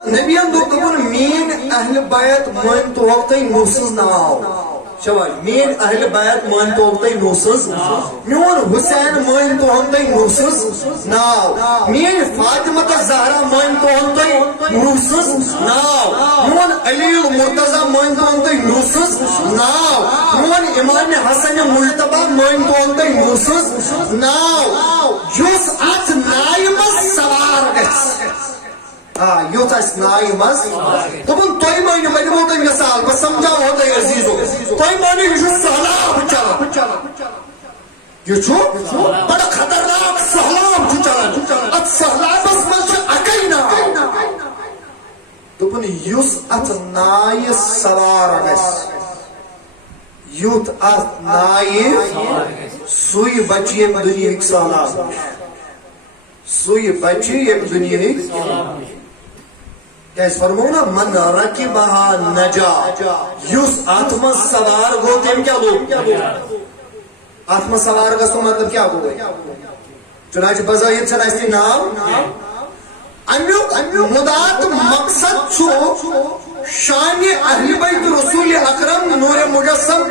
نبیان دوپن مین اہل بیت مان تو نوسز ناو شواج مین اہل بیت مان تو نوسز میون حسین مان تو نوسز ناو مین فاطمہ زہرا مان تو نوسز ناو میون علی المرتضی مان تو نوسز ناو میون امام حسن مجتبی مان تو نوسز ناو جس ات نائم سوار گژھِ یوت نائی مز دپن تھی مانو بہ دمو تم مثال بہ سمجھاو تھی عزیزو تھی مانو یہ سہلاب چلان یہ بڑا خطرناک سہلاب چلان ات سہلابس مز اکی نا دپن یس ات نائی سوار گژھِ یوت ات نائی سوئی بچی یم دنیا سہلاب سوئی بچی یم دنیا کیس فرمونا من رکبہا نجا یس آتما سوار گو تیم کیا گو آتما سوار گا سو مطلب کیا گو چنانچہ بظاہر چھنا اس کی نام امیو مدات مقصد چھو شان اہل بیت رسول اکرم نور مجسم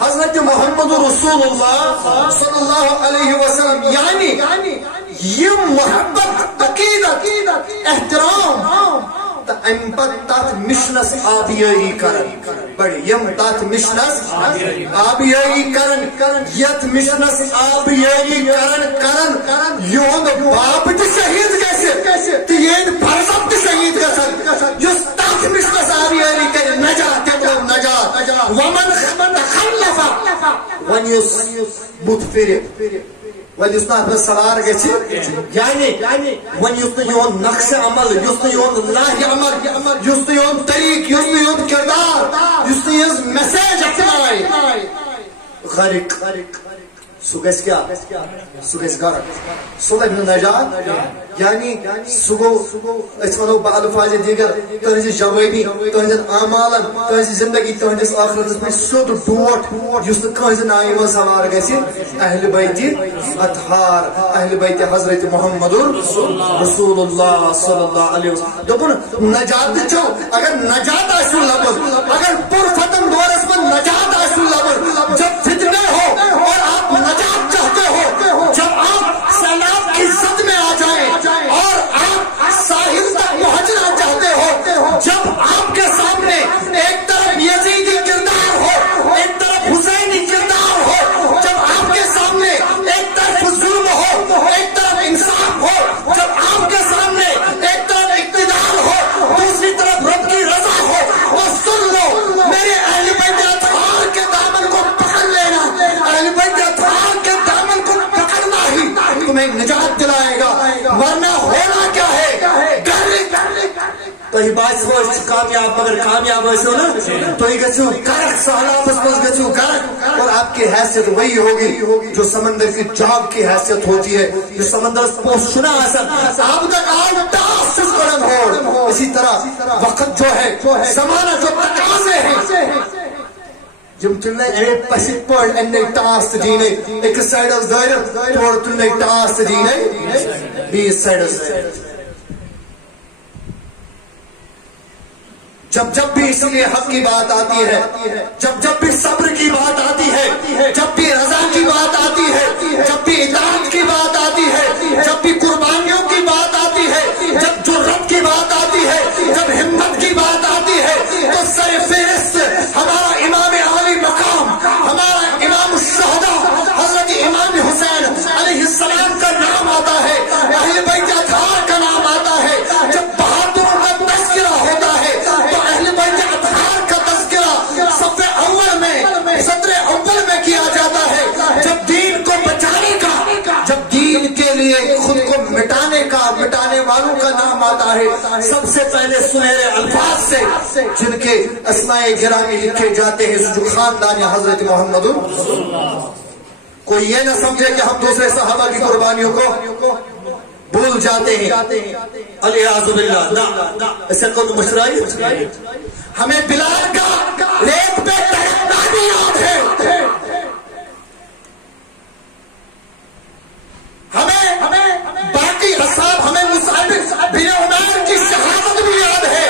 حضرت محمد رسول اللہ صلی اللہ علیہ وسلم یعنی یہ محبت عقیدت احترام ام پت مشنس آبیائی کرن بڑی یم تات مشنس آبیائی کرن یت مشنس آبیائی کرن یون باپ تی شہید کیسے تی یہ فرزب تی شہید کیسے جس تات مشنس آبیائی کرن نجات تکلو نجات ومن تخلفا ونیس متفرق ون اس نا سوار گژھِ یعنی ون اس یون نقش عمل اس یون لاہ عمل اس یون طریق اس یون کردار اس یون میسیج اپنائے غرق سو گژھِ کیا سو گژھِ غرق سو لگہِ نہٕ نجات یعنی سو گو اس ونو بالفاظ دیگر تہذ جوابی تہذ اعمالن تہذ زندگی تہذ آخرتس میں سیود ڈوٹ اس نائ نائم سوار گژھِ اہل بیت اطہار اہل بیت حضرت محمد رسول اللہ صلی اللہ علیہ وسلم دپن نجات چھو اگر نجات آسو لبن اگر پر ختم دورس میں نجات آسو لبن جب فتنے ہو اور آپ نجات چاہتے ہو جب آپ سیلاب کی زد میں آ جائیں اور آپ ساحل تک پہنچنا چاہتے ہو جب آپ کے سامنے ایک طرف یزیدی کردار ہو ایک طرف حسینی کردار ہو جب آپ کے سامنے ایک طرف ظلم ہو ایک طرف انصاف ہو جب آپ کے سامنے ایک طرف اقتدار ہو دوسری طرف رب کی رضا ہو وہ سن لو میرے اہل بیت اطہار کے دامن کو پکڑ لینا اہل بیت اطہار کے دامن کو پکڑنا ہی تمہیں نجات دلائے گا ورنہ ہونا کیا ہے تو ہی باعث ہو کامیاب مگر کامیاب ایسے ہو نا تو ہی گچھو گرک سہلاب اس پس گچھو گرک اور آپ کی حیثیت وہی ہوگی جو سمندر کی جاگ کی حیثیت ہوتی ہے جو سمندر پوس سنا آسان آپ تک آج ٹاس سس کرن ہو اسی طرح وقت جو ہے زمانہ جو تقاضے ہیں جب تلنے ایک پسید پڑ انہیں ٹاس دینے ایک سائڈ دائر توڑ تلنے ٹاس دینے 20 سائڈ جب بھی اس لیے حق کی بات آتی ہے جب بھی صبر کی بات آتی ہے جب بھی رضا کی بات آتی ہے جب بھی اطاعت کی بات آتی ہے جب بھی قربانیوں کی بات آتی ہے جب جرأت کی بات آتی ہے جب ہمت کی بات آتی ہے تو سر فہرست ہمارا امام عالی مقام ہمارا امام الشہداء حضرت امام حسین علیہ السلام کا نام آتا ہے اہل بیت اطہار کا نام آتا ہے جب بہادروں کا تذکرہ ہوتا ہے تو اہل بیت اطہار کا تذکرہ صف اول میں صدر اول میں کیا جاتا ہے جب دین کو بچانے کا جب دین کے لیے خود کو مٹانے والوں کا نام آتا ہے سب سے پہلے سنہرے الفاظ سے جن کے اسماء گرامی لکھے جاتے ہیں جو خاندان حضرت محمد کوئی یہ نہ سمجھے کہ ہم دوسرے صحابہ کی قربانیوں کو بھول جاتے ہیں الیاذ باللہ ایسا کوئی مشرائی ہمیں بلال کا ریت پہ تڑپنا بھی یاد ہے ہمیں باقی اصحاب ہمیں مصعب بن عمیر کی شہادت بھی یاد ہے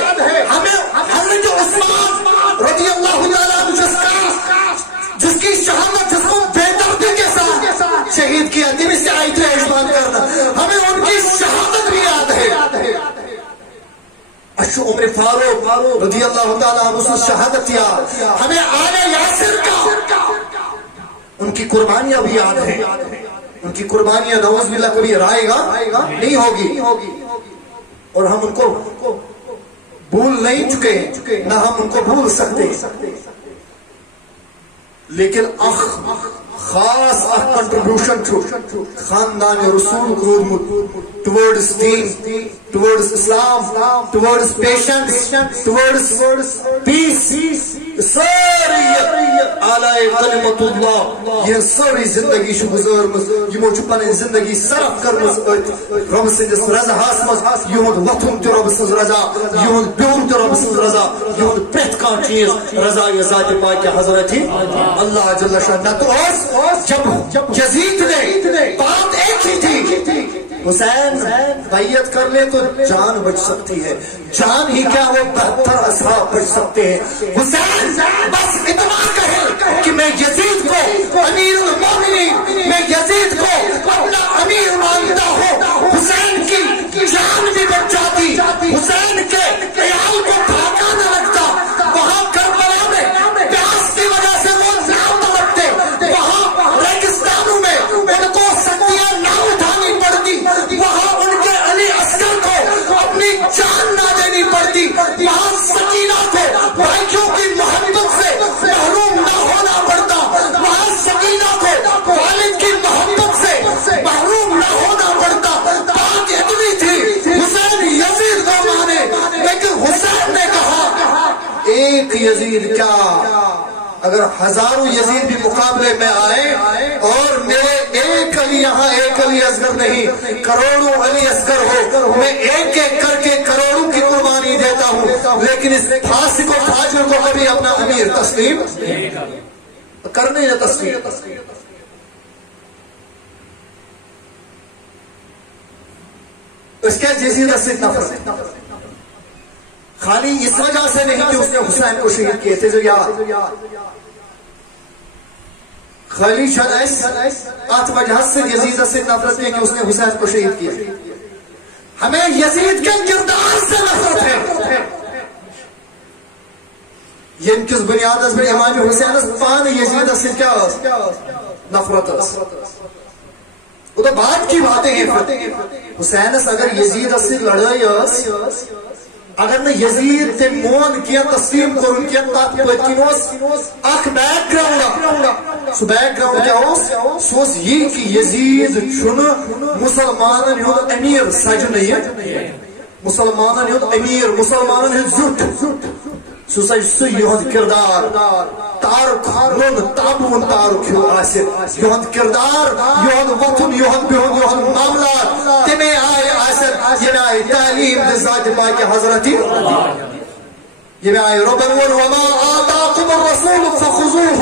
اشو عمر فاروق رضی اللہ تعالیٰ عنہ سے شہادت یاد، ہمیں آل یاسر کا ان کی قربانیاں بھی یاد ہیں. ان کی قربانیاں نعوذ باللہ کبھی رائے گا نہیں ہوگی، اور ہم ان کو بھول نہیں چکے، نہ ہم ان کو بھول سکتے. لیکن خاص کنٹریبیوشن خاندان رسول کوٚرمُت towards deen, towards Islam, towards patience, towards peace. ساری آلائے کلمت اللہ یہ ساری زندگی چھُ گزارمٕژ، یمو چھُ پنٕنۍ زندگی صرف کٔرمٕژ أتھۍ رۄبہٕ سٕنٛدِس رضاہس منٛز. یِہُنٛد وۄتھُن تہِ رۄبہٕ سٕنٛز رضا، یِہُنٛد بِہُن تہِ رۄبہٕ سٕنٛز رضا، یِہُنٛد پرٛٮ۪تھ کانٛہہ چیٖز رضا یہِ ذاتِ پاکہِ حضرت اللہ جل شانہ. نتہٕ اوس جب یزید نے بات ایک ہی تھی، حسین بیعت کر لے تو جان بچ سکتی ہے، جان ہی کیا وہ 72 اصحاب بچ سکتے ہیں. حسین بس اتنا کہے کہ میں یزید کو امیر المومنین، میں یزید کو اپنا امیر مانتا ہوں، حسین کی جان بھی بچ جاتی، حسین کے عیال کو بھاگا نہ لگتا. وہاں کربلا میں پیاس کی وجہ سے وہ نہ تڑپتے، وہاں ریگستانوں میں ان کو سکتیاں نہ اٹھانی پڑتی، وہاں ان کے علی عسکر کو اپنی جان نہ دینی پڑتی، وہاں سکینہ کو بھائیوں کی محبت سے محروم نہ ہونا پڑتا، وہاں سکینہ کو والد کی محبت سے محروم نہ ہونا پڑتا. بات اتنی تھی حسین یزید کو مانے، لیکن حسین نے کہا ایک یزید کیا، اگر ہزاروں یزید بھی مقابلے میں آئے اور میرے ایک علی یہاں ایک علی اصغر نہیں، کروڑوں علی اصغر ہو، میں ایک ایک کر کے کروڑوں کی قربانی دیتا ہوں، لیکن اس فاسق و فاجر کو کبھی اپنا امیر تسلیم کرنے یا تسلیم. اس کے یزید سے نفرت خالی اس وجہ سے نہیں کہ اس نے حسین کو شہید کیے تھے، جو یاد خالی آت وجہ سے یزید سے نفرت ہے کہ اس نے حسین کو شہید کیا. ہمیں یزید کے کردار سے نفرت ہے. یم کس بنیادس پہ امام حسین پان یزید سے کیا نفرت، وہ تو بعد کی باتیں ہیں. حسین اگر یزید سے لڑائی اگر نہ یزید تے مون کیا تسلیم کرن کیا تات پتینوس اخ بیک گراؤنڈ، سو بیک گراؤنڈ کیا سوز یہ کہ یزید چھن مسلمانن ہند امیر سجن یہ مسلمانن ہند امیر، مسلمانن ہند زٹ سو سج سو یہند کردار تارک رون تابون تارک ہو آسر، یہند کردار یہند وطن یہند بہن یہند معاملات تمہیں آئے آسر. یہ آئے تعلیم ذات پاک حضرتی، یہ آئے ربنا وما آتاكم الرسول فخذوه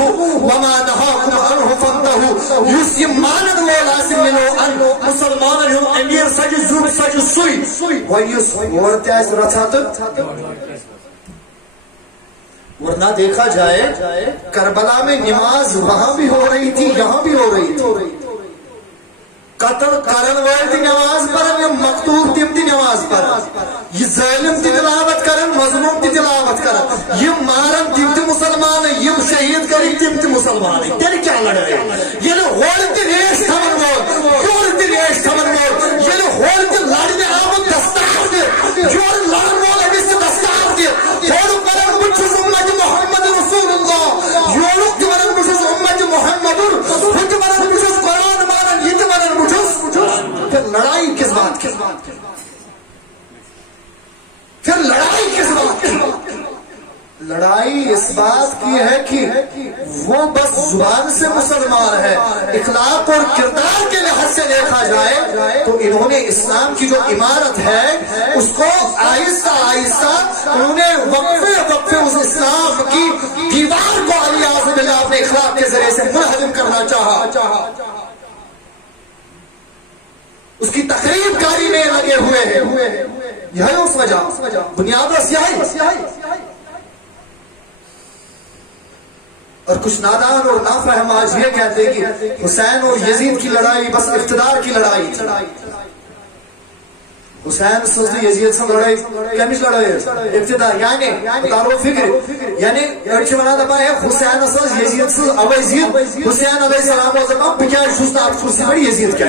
وما نهاكم عنه فانتهوا. یوسیم مانن وول آسر ینو ان مسلمانن ہند امیر سج زٹ سج سوئی ویس ورت آس رچھات. ورنہ دیکھا جائے کربلا میں نماز وہاں بھی ہو رہی تھی، یہاں بھی ہو رہی تھی. قتل کرن وال تی نماز پڑھن، یہ مقتول تم تی نماز پڑھن، یہ ظالم تی تلاوت کرن، مظلوم تی تلاوت کرن، یہ مارن تم تی مسلمان، یہ شہید کری تم تی مسلمان. تیل کیا لڑے یہ ہول تی ریش تھمن وول، جور تی ریش تھمن وول، یہ ہول تی لڑنے آمد دستار دے، جور لڑن وول امیس تی دستار دے، ہول کرن بچھس امت محمد رسول اللہ، یولک تی ورن بچھس امت محمد ہت ورن بچھس قرآن مانن، یہ تی ورن بچھس. پھر لڑائی کس بات کی، پھر لڑائی کس بات کی؟ لڑائی اس بات کی ہے کہ وہ بس زبان سے مسلمان ہے. اخلاق اور کردار کے لحاظ سے دیکھا جائے تو انہوں نے اسلام کی جو عمارت ہے اس کو آہستہ آہستہ انہوں نے وقفے اس اسلام کی دیوار کو علیہ باللہ اپنے اخلاق کے ذریعے سے منہدم کرنا چاہا. اس کی تقریب کاری میں لگے ہوئے ہیں. یہی اس وجہ بنیاد سیاہی. اور کچھ نادان اور نافہم آج یہ کہتے ہیں کہ حسین اور یزید کی لڑائی بس اقتدار کی لڑائی تھی. حسین سز یزید سن لڑائی کمچ لڑائی ابتدا یعنی دارو فکر یعنی اڑ ونان دپان ہے حسین سز یزید سز اوزید حسین علیہ السلام اوس دپان بہ کیا چھس نا ات کرسی پہ یزید کیا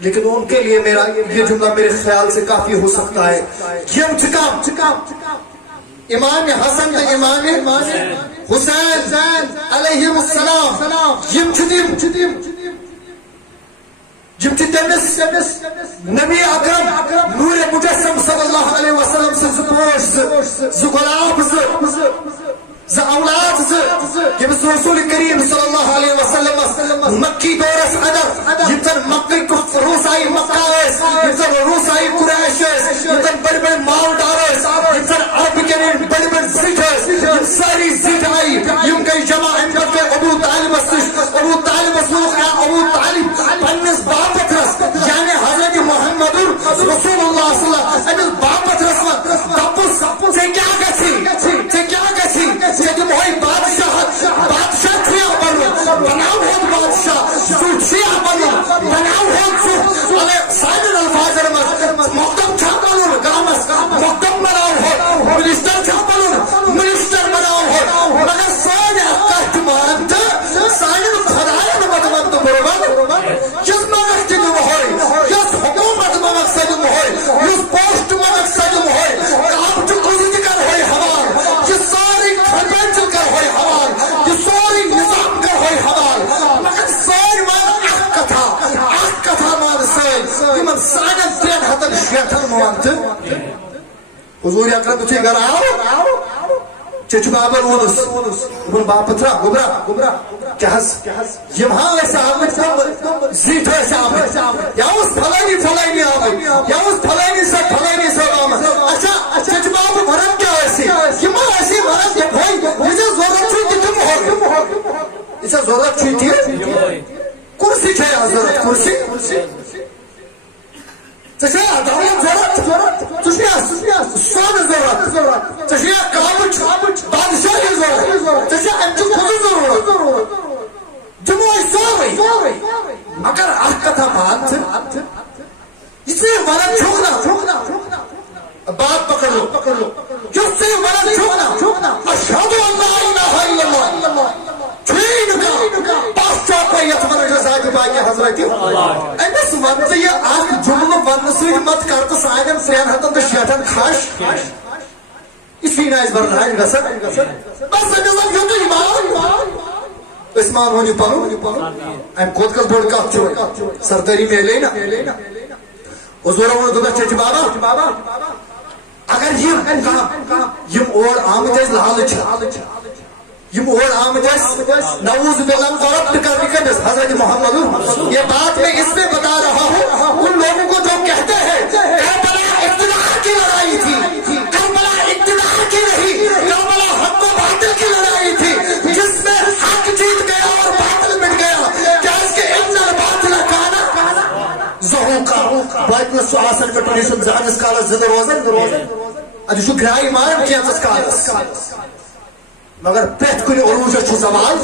لیکن ان کے لیے میرا یہ جملہ میرے خیال سے کافی ہو سکتا ہے یم چکام امام حسن تو امام حسین علیہ السلام یم چدیم جب تمس نبی اکرم نور مجسم صلی اللہ علیہ وسلم سے زپوش زغلاب ز اولاد یمس رسول کریم صلی اللہ علیہ وسلم مکی دورس ادر یتن مکی روسائی مکہ یتن روسائی قریش یتن بڑے بڑے مالدار یتن عرب کے بڑے بڑے زیٹ ساری زیٹ آئی یم گئی جمع امت ابو طالب ابو طالب پنس باپت رس یعنی حضرت محمد رسول اللہ صلی اللہ علیہ وسلم باپت رس دپس ژے کیا گژھی ژے دمہوے بادشاہ چھیا بنن بناو ہوت بادشاہ ژوٚٹ چھیا بنن بناو ہوت ژوٚٹ سانٮ۪ن الفاظن منٛز محتم چھا بنُن گامس محتم بناو ہوت منسٹر چھا بنُن منسٹر بناو ہوت مگر سٲنۍ اکھ کتھ تہِ مان تہٕ سانٮ۪ن خۄدایَن مطلب تہٕ بُربن یُس مغز تہِ دِمہوے یۄس حکوٗمت مغز سۄ دِمہوے یُس پوسٹ مغز سۄ دِمہوے کابچہِ کُزِ تہِ کرہوے حوال یہِ سٲرٕے کھربنٛچل کرہوے حوال یہِ سورُے نظام کرہوے حوال مگر سٲنۍ مان اکھ کتھا مان سٲنۍ تِمن ساڑن 360 مان تہٕ حضور اکرم یُتھُے گرٕ آو چچ بابر وونس باپ ترا گبرا کیا یم ہاں آمت زیٹ آمت یا فلانی آمت یا فلانی صاحب آمت اچھا چچ باب ورن کیا ورن یہ ضرورت کرسی ضرورت کرسی دولت ضرورت سون ضرورت کابچ بادشاہی ضرورت ضرورت دموے سورے مگر اکھ کتھا بات اس سے ورن چھوکنا بات پکڑ لو جس سے ورن چھوکنا اشہد ان لا الہ الا اللہ پاس چوک پہ یت ون ذات باقی حضرت امس ون یہ اخ جملہ ون سی مت کر تو سان 360 کھش اسی ناز برداشت گژھن بس امس یوت ایمان اسمان ہونی پنن ام کھوت کس بوڑ کتھ چھ سرداری میلے نا حضور ون دو چچ بابا اگر یم اور آمت لالچ یم اور آمد نعوذ باللہ ضربت کرنے کے حضرت محمد یہ بات میں اس میں بتا رہا ہوں ان لوگوں کو جو کہتے ہیں کربلا اقتدار کی لڑائی تھی کربلا اقتدار کی نہیں کربلا حق و باطل کی لڑائی تھی جس میں حق جیت گیا اور باطل مٹ گیا کیا اس کے ان الباطل کانا زہوکا باطل سعاسن میں ٹونیشن زہانس کالس زدر روزن ادھو شو گرائی مارم کیا تس کالس مگر پہت کنی عروج چھو زوال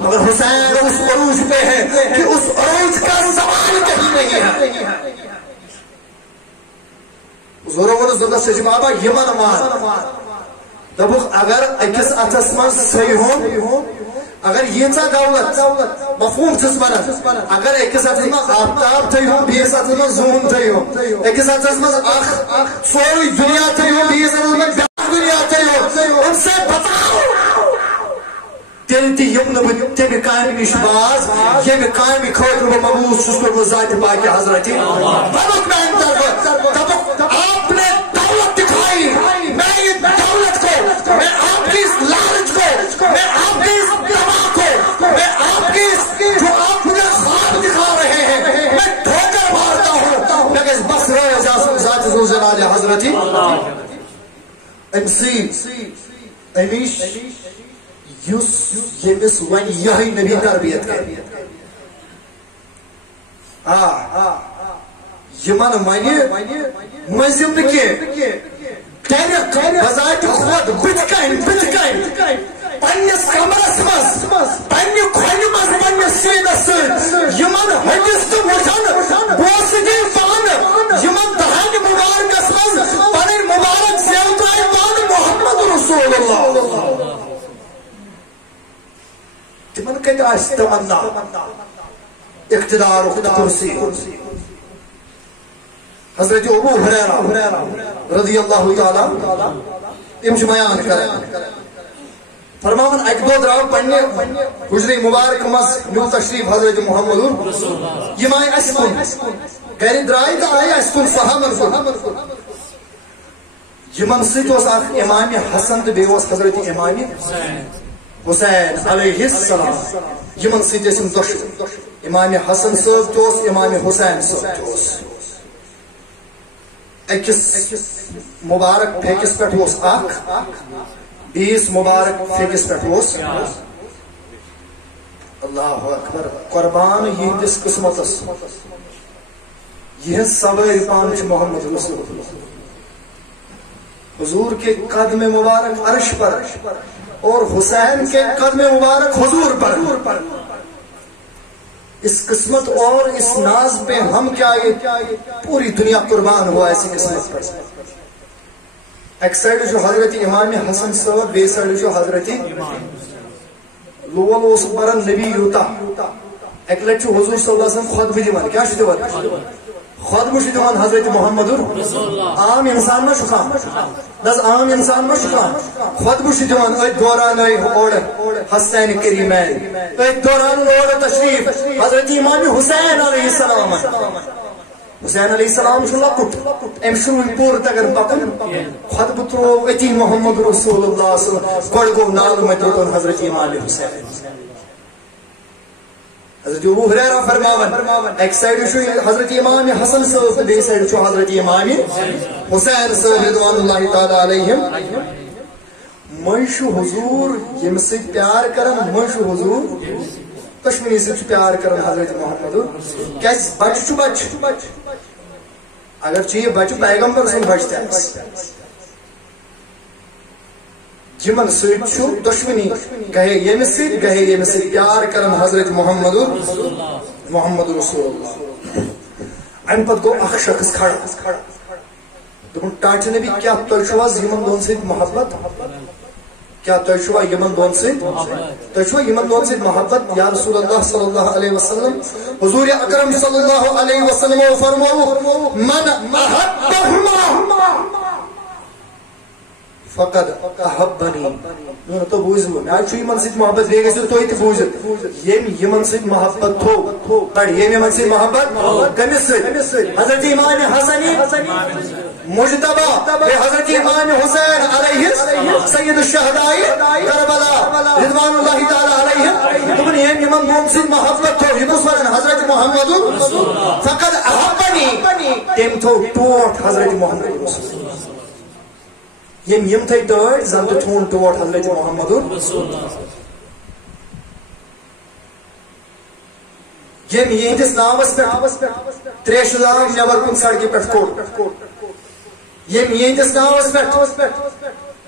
مگر حسین اس عروج پہ ہے کہ اس عروج کا زوال کہیں نہیں ہے زورو ونس دبا سجی بابا یمن مان دبوک اگر اکس اتس من صحیح ہوں اگر یہ تا دولت مفہوم چھس بنا اگر اکس اتس من آفتاب تھی ہوں بیس اتس من زون تھی ہوں اکس اتس من سوری دنیا تھی ہوں بیس اتس من دنیا تھی ہوں ان سے بتاؤ تیرتی یم تیمی قائم نش باز یمی قائمی خاطر و مبوس چھس پر ذات پاک حضرت بلک میں انتر آپ نے دولت دکھائی میں یہ دولت کو میں آپ کی اس لالچ کو میں آپ کی اس دماغ کو میں آپ کی اس جو آپ مجھے خواب دکھا رہے ہیں میں ٹھوکر مارتا ہوں میں کہ بس رہے ذات زوزن حضرت امیش یس یمس ون یہ نبی تربیت کر یمن ون مزم نہ بذات خود بت کن پنس کمرس مز پنہ کھۄنہِ مز پنس سیٖنس سۭتۍ یمن ہٹس تہٕ وٕچھن بوسہٕ گٔے پانہٕ یمن دہانہِ مبارکس مز پنٕنۍ مبارک زیو ترٛایہِ پانہٕ محمد رسول اللہ تمن کتہِ آسہِ تمنا اقتدار کرسی حضرت ابو ہریرہ رضی اللہ تعالی تم بیان کران فرماون اک دو درو پنہ حجر مبارک مز نیو تشریف حضرت محمد یم آئی اس کن گھر درائے تو آئی اس کن صحابن کن یمن سۭتۍ اوس اکھ امام حسن تو بیٚیہِ اوس حضرت امام حسین علیہ السلام یمن سۭتۍ ٲسۍ یِم دۄشوٕے امام حسن صٲب تہِ اوس امام حسین صٲب تہِ اوس أکِس مبارک پھیکس پٮ۪ٹھ اوس اکھ بیس مبارک پھیکس پٮ۪ٹھ اوس اللہ اکبر قربان یہندس قسمتس یہ سوٲرۍ پان چھُ محمد رسول اللہ حضور کے قدم مبارک عرش پر اور حسین کے قدم مبارک حضور پر اس قسمت اور اس ناز پہ ہم کیا یہ پوری دنیا قربان ہوا ایسی قسمت پر ایک سائڈ جو حضرت امام حسن صاحب بے سائڈ جو حضرت لول اس برن نبی یوتا ایک لٹ جو حضور صلی اللہ علیہ وسلم خطبہ دیوان کیا شد دیوان خطبہ شد دیوان حضرت محمد عام انسان میں شکام دس عام انسان میں شکام خطبہ شد دیوان ایت دوران ای اوڑ حسین کریمین ایت دوران اوڑ تشریف حضرت امام حسین علیہ السلام حسین علیہ السلام شو لکٹ ام شو پور تگر پکن خطبہ ترو اتی محمد رسول اللہ صلی اللہ علیہ وسلم گوڑ گو نال مجھوٹن حضرت امام حسین حضرت ابو ہریرہ فرماون ایک سائڈ شو حضرت امام حسن صاحب بے سائڈ شو حضرت امام حسین صاحب رضوان اللہ تعالی علیہم منشو حضور یم سے پیار کرن منشو حضور کشمیری سے پیار کرن حضرت محمد کیس بچ چھو بچ اگر چاہیے بچ پیغمبر سن بچتا ہے جمن سۭتۍ چھُ دشمنی گہے ییٚمہِ سۭتۍ گہے ییٚمہِ سۭتۍ پیار کرن حضرت محمد رسول اللہ امہِ پتہٕ گوٚو اکھ شخص کھڑا دوٚپُن ٹاٹہِ نبی کیٛاہ تۄہہِ چھُو حظ یِمن دۄن سۭتۍ محبت کیٛاہ تۄہہِ چھُوا یِمن دۄن سۭتۍ محبت یا رسول اللہ صلی اللہ علیہ وسلم حضور اکرم صلی اللہ علیہ وسلم فرموو من احبہما فقد احبنی میں تو بوزو میں چھو یمن سۭتۍ محبت بیٚیہِ گژھِو تُہۍ تہِ بوٗزِتھ ییٚمۍ یمن سۭتۍ محبت تھوٚو پڑھ ییٚمۍ یمن سۭتۍ محبت کٔمِس سۭتۍ حضرت امام حسنی مجتبہ حضرت امام حسین علیہ سید الشہداء کربلا رضوان اللہ تعالی علیہ دوٚپُن ییٚمۍ یمن دۄن سۭتۍ محبت تھوٚو یِم ٲسۍ ونان حضرت محمد فقد احبنی تٔمۍ تھوٚو ٹوٹھ حضرت محمد رسول یم تھے ٹٲٹۍ زن تہِ تھوٚوُن ٹوٹھ حضرت محمد یم یہندس ناوس پہ تریش لام نبر کن سڑکہ پہ کوڑ یم یہندس ناوس پہ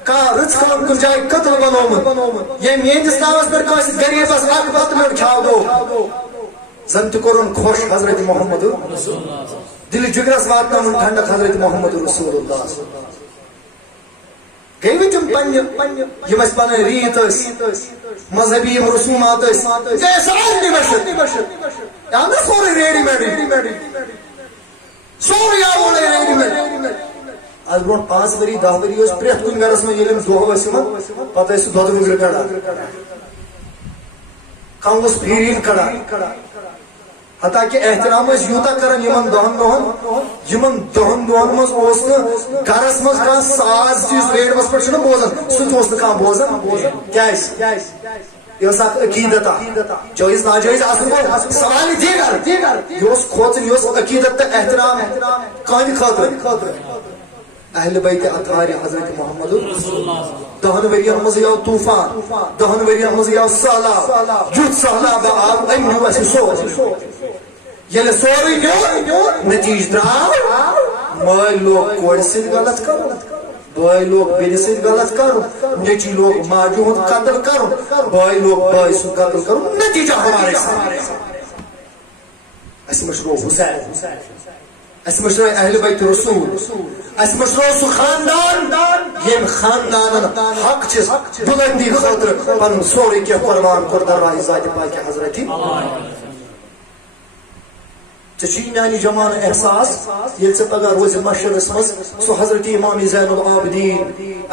کھانا رٕژ کٲم کُنہِ جایہِ قتل بنومُت یم یہندس ناوس پہ کٲنٛسہِ غریٖبس اکھ بتہٕ میوٚٹ کھیاو زن تہِ کوٚرُن خۄش حضرت محمد دل جگرس واتناوُن ٹھنڈک حضرت محمد رسول اللہ گئی تم پن پن ریت مذہبی رسومات سورے ریڈی میڈ سورے آو ریڈی میڈ آج برو 5 ؤری 10 ؤری پریت کن گرس میں دہ پتہ دۄدٕ وٕگرٕ کڑان کم پھیٖرِن کڑان حتاکہ احترام یوتا کران یمن دہن دۄہن مز گرس مز کھانا ساز چیز ریڈیوس پہ بوزان سہ بوزان کیاز یہ عقیدت جائز ناجائز سوال یہ کھوژن یہ عقیدت تو احترام کامہ خاطر اہل بیت اطہار حضرت محمد 10 ؤرین مز آو طوفان 10 ؤرین مز آو سہلاب یُتھ سہلاب آو ام نیو اس سورُے ییٚلہِ سورُے نیوٗ نتیٖجہٕ درٛاو مٲلۍ لوگ کورِ سۭتۍ غلط کرُن بھائی لوگ بیٚنہِ سۭتۍ غلط کرُن نیٚچی لوگ ماجہِ ہُنٛد قتل کرُن بھائی لوگ بھائی سُنٛد قتل کرُن نتیجہ ہمارے سامنے اسہِ مشرو حسین اسہِ مشرو اہل بیت رسول اسہِ مشرو سُہ خاندان ییٚمۍ خاندانن حق چھِ بُلندی خٲطرٕ پنُن سورُے کینٛہہ قۄربان کوٚر دربارِ ذاتِ پاکہِ حضرتِ ژےٚ میانہِ جمانہٕ احساس ییٚلہِ ژےٚ پگاہ روزِ مشرس منٛز سُہ حضرت امام زین العابدین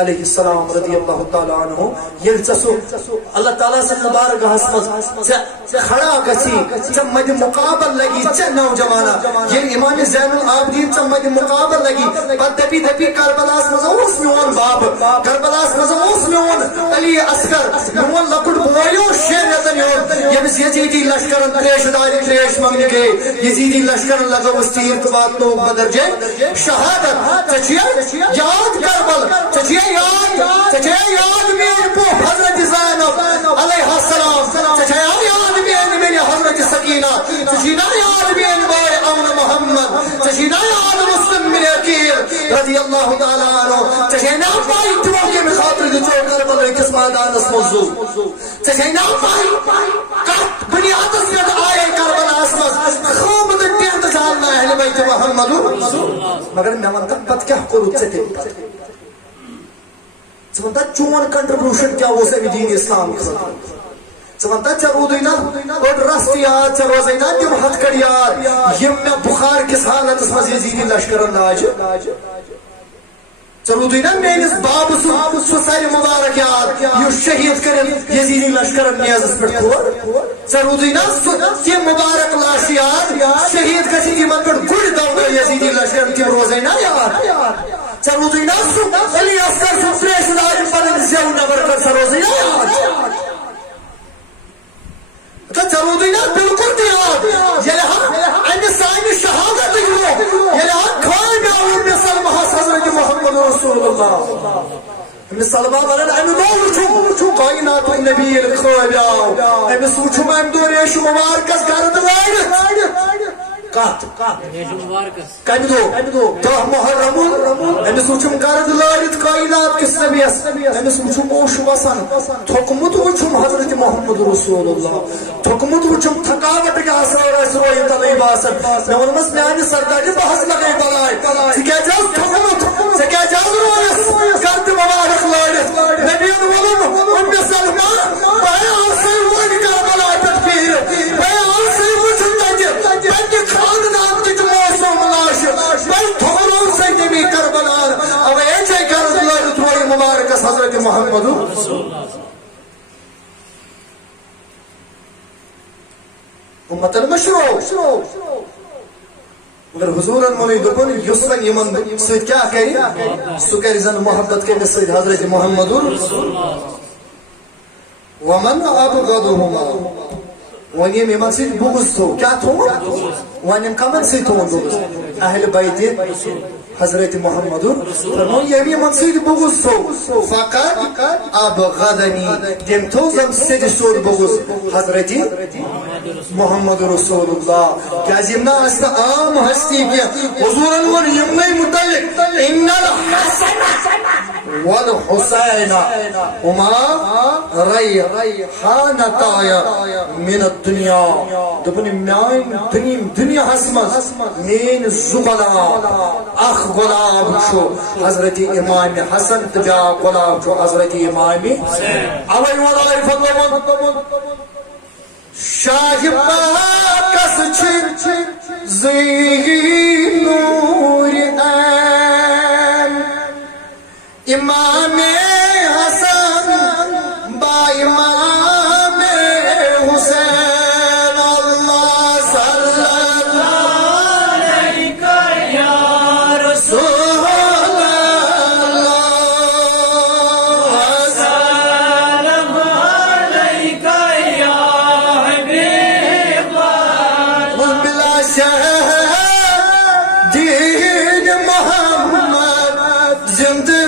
علیہ السلام رضی اللہ تعالیٰ عنہ ییٚلہِ ژےٚ سُہ اللہ تعالیٰ سٕنٛدِ بارگاہس منٛز ژےٚ کھڑا گژھی ژےٚ مدِ مقابل لگی ژےٚ نوجوانہ ییٚلہِ امام زین العابدین ژےٚ مدِ مقابل لگی پتہٕ دپی کربلاہس منٛز اوس میون بابہٕ کربلاہس منٛز اوس میون علی اصغر میون لۄکُٹ بوے اوس 6 رٮ۪تن ہُنٛد ییٚمِس یزیدی لشکرن تریشہِ دارِ تریش منٛگنہِ گٔے یزیدی لشکر لگوس تیر تو واتنو بدرجے شہادت یاد کربل یاد مین پو حضرت زینب علیہ السلام یاد مین حضرت سکینہ یاد مین بھائی امن محمد یاد مسلم بن عقیل رضی اللہ تعالیٰ عنہ نا پائی تمو کے خاطر دو کربل کس میدانس موضوع نا پائی کت بنیادس پہ آئے کربلاس مز اہل بیت محمد مگر میں ونتا پتہ کیا کرو ژےٚ ونتا چون کنٹربیوشن کیا اوس امہِ دین اسلام خٲطرٕ ژٕ ونتا ژےٚ روٗدٕے نا أڑ رستہٕ یاد ژےٚ روزے نا تِم ہتھکڑ یاد یِم مےٚ بخار کِس حالتس منٛز یزیدی لشکرن لاجہِ ژےٚ روٗدٕے نا میٲنِس بابہٕ سُہ سرِ مبارک یاد یُس شہید کٔرِتھ یزیدی لشکرن نیزس پٮ۪ٹھ کھور ژےٚ روٗدٕے نا سُہ تِم مبارک لاشہِ یاد شہید گژھِتھ یِمن پٮ۪ٹھ گُرۍ دونٛگہٕ یزیدی لشکرن تِم روزے نا یاد ژےٚ روٗدٕے نا سُہ علی اصغر سُنٛد تریشہِ دارِ پنٕنۍ زٮ۪و نٮ۪بر کٔر ژےٚ روزے نا یاد ژےٚ روٗدٕے نا بِلکُل تہِ یاد ییٚلہِ امہِ سانہِ شہادتٕکۍ لوگ ییٚلہِ خٲمۍ آو مِثلمہس حضرت محمد رسول اللہ سلما ونان امہ دۄہ وٕچھُم کائناتُک نبی ییٚلہِ خٲبۍ آو أمِس وٕچھُم امہِ دۄہ ریشہِ مُبارکس گرد لٲرِتھ کتھ کمہِ دۄہ 10 محرم أمِس وٕچھُم گرد لٲرِتھ کائنات کِس نبیس أمِس وٕچھُم اوش وسان تھوٚکمُت وٕچھُم حضرت محمد رسول اللہ تھوٚکمُت وٕچھُم تھکاوٹٕکۍ آثار ٲسۍ رویہِ تلے باسان مےٚ ووٚنمس میانہِ سردارِ بہٕ حظ لگے بلاے ژٕ کیازِ حظ تھوٚکمُت ژےٚ کیازِ حظ رویس گرد مبارک لٲرِتھ نبیَن ووٚنُن اُمہِ سلما بہٕ آسے وۄنۍ کربلا پٮ۪ٹھ پھیٖرِتھ بہٕ آسے وٕچھُن تتہِ خاندان کِچ موسوم لاشہِ بہٕ تھوٚرو سۭتۍ تٔمی کربلان اوے ایچے گرد لٲرِتھ رویہِ مبارکس حضرت محمد امت المشروع مگر حضورن ووٚنُے دوٚپُن یُس وۄنۍ یِمن سۭتۍ کیٛاہ کرِ سُہ کرِ زن محبت کٔمِس سۭتۍ حضرت محمد ومن ابغضهما وۄنۍ یِم یِمن سۭتۍ بغض تھوٚو کیٛاہ تھوٚوُن وۄنۍ یِم کمن سۭتۍ تھوٚوُن بغض اہل بیتِ حضرت محمد فرمون ییٚمۍ یِمن سۭتۍ بغض تھوٚو فقط ابغضنی تٔمۍ تھوٚو زن سیٚدِ سیوٚد بغض حضرت محمد رسول اللہ کیازِ یِم نہ ٲسۍ نہٕ عام ہستی کینٛہہ حضورن ووٚن یِمنٕے متعلق ان الحسن والحسین ہما ریحانتاے من الدنیا دوٚپُن میانہِ دُنیاہس منٛز میٲنۍ زٕ غلام اکھ غلام چھُ حضرت امام حسن تہٕ بیاکھ غلام چھُ حضرت امام اوے ووٚن عارفن دوٚپُن شاہ پاکس چھِ زٕے نوٗرِ عین امام حسن با امام حسین اللہ صلی اللہ علیہ یا رسول اللہ سلام علیکہ یا حبیب اللہ بلا شہ دین محمد زندہ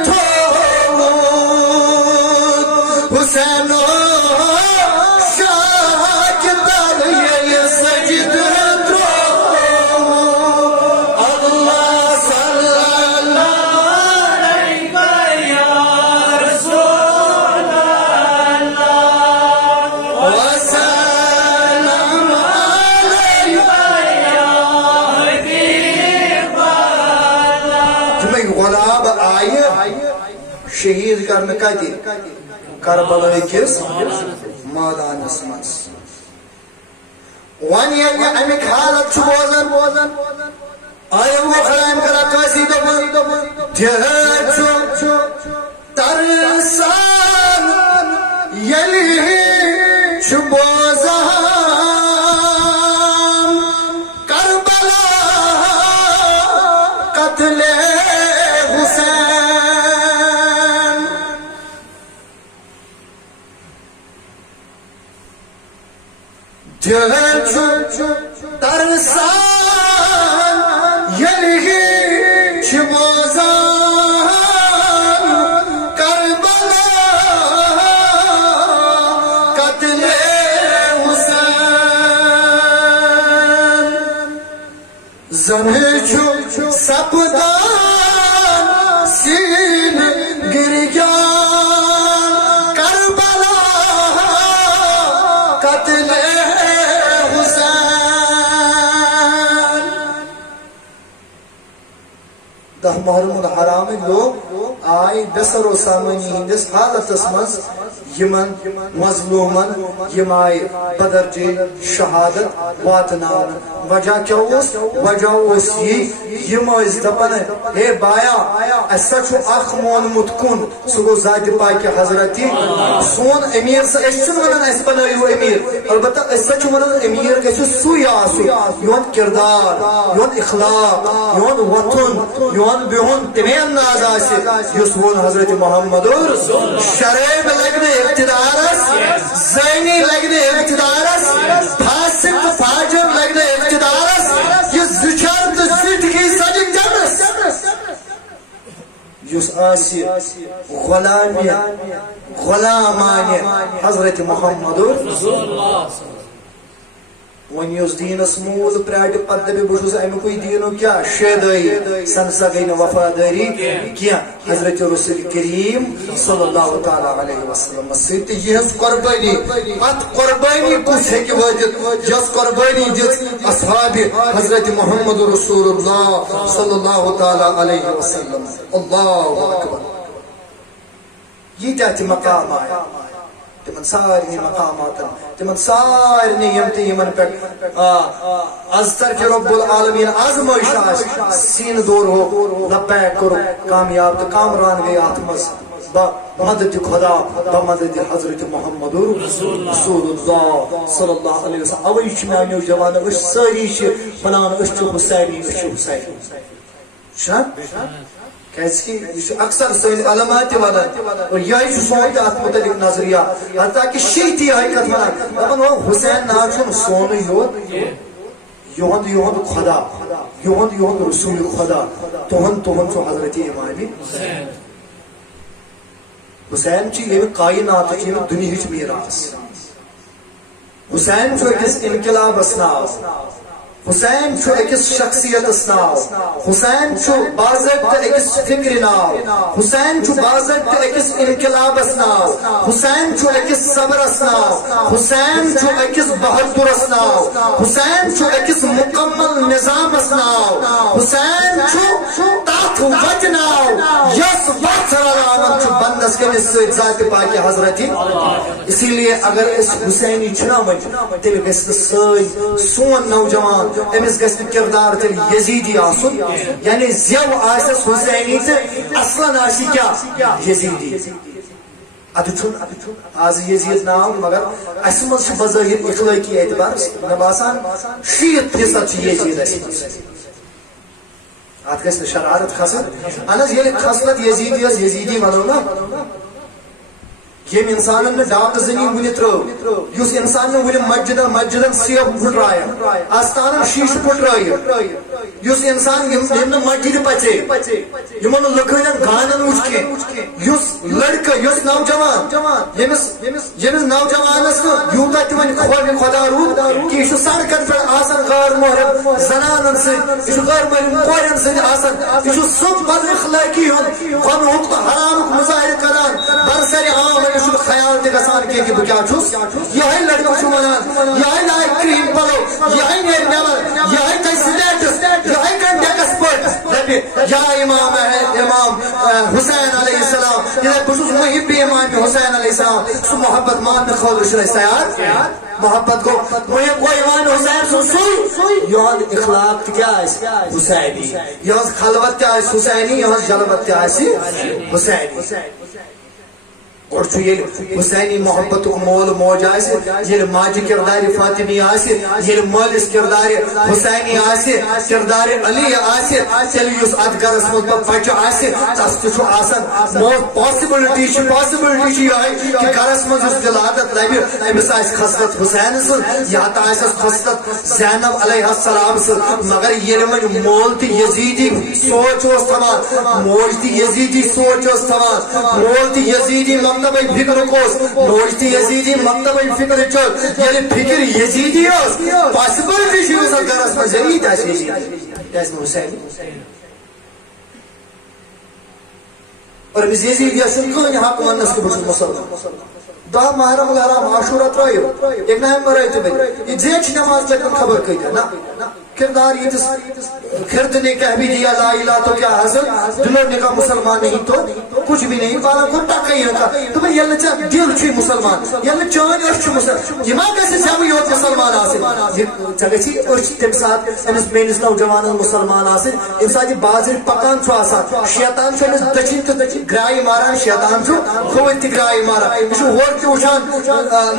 اللہ گلاب آئے شہید کرنے کتی کربلا کس میدان مز ون یل امیک حالت بوزان آیا وہ خلائم کرا کسی ترسان یلی بوزان کربلا قتل حسین ترسان یلی بوزان کربلا قتل حسین زمچو سپدان سین گریجان کربلا قتل دہ محرم الحرام لوگ آئی بسر و سامنی ہندس حالتس مز یمن مظلومن یم آئی بدر جی شہادت واتنان وجہ کیا وجہ یم دپن ہے بایا اسا چھو اخ مونمت کن سہ گو ذات پاک حضرتی سون امیر اسن ونان اس بنائیو امیر البتہ اسا چھو ونان امیر گژھِ سُے آسُن یون کردار یون اخلاق یون وطن یون بہن تمے انداز آسہِ یُس وون حضرت محمد شراب لگنے اقتدارس زینی لگنے اقتدارس فاسق تو فاجر لگنے اقتدارس یہ زچار تو زندگی سجن جنس یس آسی غلامان حضرت محمد ون اس دینس مول پراٹ پتہ دبی بہت امیک دینو کیا شیدائی سنسا گئی نا وفاداری کیا حضرت رسول کریم صلی اللہ تعالی علیہ وسلم سیت یہ قربانی ات قربانی کس ہے کہ وجد جس قربانی جس اصحاب حضرت محمد رسول اللہ صلی اللہ تعالی علیہ وسلم اللہ اکبر یہ تحت مقام آیا تمن سارنی مقامات تمن سارنی یمتی یمن پہ ازتر کے رب العالمین آزمائش سین دور ہو لبیک کرو کامیاب تو کامران گئی آتمز با مدد خدا با مدد حضرت محمد رسول اللہ صلی اللہ علیہ وسلم اویش میں آنیو جوانا اش ساری چھ بنانا اش چھ حسینی اش چھ حسینی شاید کیسے اکثر سوال علامات والا اور یہی سوال ات متعلق نظریہ حتیٰ کہ شیطی حقیقت والا دپن وہ حسین ناچن سون یہند یہند خدا یہند یہند رسول خدا تہن تہن چھ حضرت امام حسین چھ یہ کائنات چھ دنیا چھ میراث حسین چھ اس انقلاب اسناو حسین چھو اکس شخصیت اسناو حسین چھو باضابطہ اکس فکر ناو حسین چھو باضابطہ اکس انقلاب اسناو حسین چھو اکس صبر اسناو حسین چھو اکس بہادر اسناو حسین چھو اکس مکمل نظام اسناو حسین چھو تات وجناو یس وقت رلامن چھو بندس کنس ذات پاک حضرتی اسی لیے اگر اس حسینی چھنا مجھ تیل گس سوئی سون نوجوان امس گھس کردار تیل یزیدی آسن یعنی زیو آسس حسینی تے اصلا آسی کیا یزیدی ادھو آز یزید نام مگر اسمت سے بظاہر اخلاقی اعتبار نباسان 60% یزید اسمت آت گھس شرارت خسن انس یہ خسلت یزیدی ونو نا یم انسان نے ڈاک زنی ونی ترو یس انسان نے ونی مسجدن سیب پھٹرایا آستانن شیش پھٹرایا یس انسان یم مسجد پچے یمن لکھنن گانن وچ یس لڑکہ یس نوجوان یمس نوجوانس یوتا تمن خدا رود کہ یہ سڑکن پہ آسان غار محرم زنانن سے یہ غار محرم کورن سے آسان یہ سب بد اخلاقی ہن قوم حق حرام مظاہر کران برسر عام خیال تے گسان کہ بہ کیا چھس یہ لڑکا چھ ونان یہ لائے کریم پلو یہ نیل نیل یہ تے سٹیٹس یہ کن ڈیکس پٹ یا امام حسین علیہ السلام یہ بس محب امام حسین علیہ السلام سو محبت مان خود تیار محبت کو محب کو امام حسین سوئی یہاں اخلاق کیا ہے حسینی یہاں خلوت کیا ہے حسینی یہاں جلوت کیا ہے حسینی اور حسینی محبت کو مول موج آسے یہ ماجی کردار فاطمی آسے یہ مالس کردار حسینی آسے کردار علی آسے چلی اس ادگرس مطلب بچہ آسے تس تچو آسان موت پاسبلٹی یہ ہے کہ گرس مز اس دلادت لبی امس آس خصلت حسین سن یا تا آس خصلت زینب علیہ السلام سن مگر یہ من مول تی یزیدی سوچ اس تمام موج تی یزیدی سوچ اس تمام مول تی یزیدی مکتب فکر کوس موج تی یزیدی مکتب فکر چل یعنی فکر یزیدی اس پاسبلٹی چھ اس گرس مز یزید آس حسین اور مز یزید یسن کہن حق ونس کہ بس مسلمان دہ محرم الحرام عاشورہ ترایو ایک نومبر یہ زیچ نماز لگن خبر کہہ نا کردار یہ خرد نے کہہ بھی دیا لا الہ تو کیا حاصل دلوں نے کہا مسلمان نہیں تو کچھ بھی نہیں بالا کو ٹکا ہی رکھا تو میں یلہ چاہ دل چھ مسلمان یلہ چان ارچ مسلمان یہ ماں کیسے چاہوی ہوت مسلمان آسے جگہ چی ارچ تم ساتھ انس مینس نوجوان مسلمان آسے انسان جی بازر پکان چھو آسا شیطان چھو انس دچین تو گرائی مارا شیطان چھو خویت گرائی مارا مشو ہور کی اچھان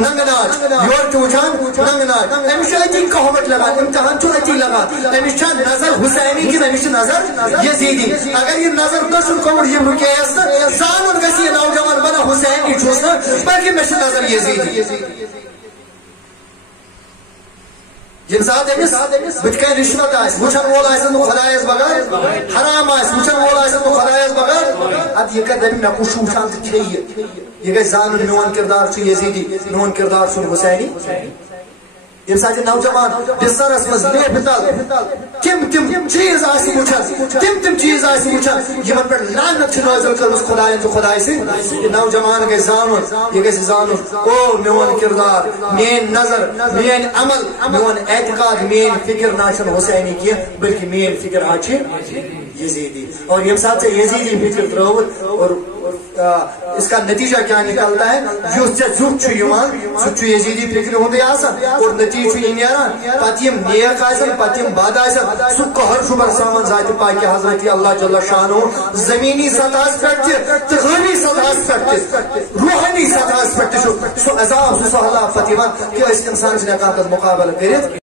ننگناج یور کی اچھان ننگناج امشو ایتی کہوٹ لگا امتحان چھو ایتی لگا امشو نظر حسینی کی امشو نظر یزیدی اگر یہ نظر دشن کمر یہ رکیس زانن گسی نوجوان بنا حسینی چھوسنا بلکہ مشو نظر یزیدی یم سات امس بتکن رشوت آس وچن وول آس نو خدایس بغیر حرام آس وچن وول آس نو خدایس بغیر اد یہ کر دبی نہ کشو شان کھیہ یہ گئی زان میون کردار چھ یزیدی میون کردار چھ حسینی یم سات نوجوان بسترس مز بے بتل تم چیز آسی وچن تم چیز آسی وچن یمن پر لعنت چھ نازل کرمس خدایان تو خدای سن یہ نوجوان گئی زانن یہ گئی زانن او میون کردار مین نظر مین عمل میون اعتقاد مین فکر ناچن حسینی کی بلکہ مین فکر آچ یزیدی اور یم سات سے یزیدی فکر تراوت اور اس کا نتیجہ کیا نکلتا ہے جو جھوٹ چھ یوان سچ یزیدی فکر ہوندے آسان اور نتیجہ یہ نیران پتیم نیک آسان پتیم باد آسان سو قہر شبر سامان ذات پاک حضرت اللہ جل شانہ زمینی سطح پہ تغنی سطح پہ روحانی سطح پہ سو عذاب سو اللہ فتیمہ کہ اس انسان سے نکات مقابلہ کرت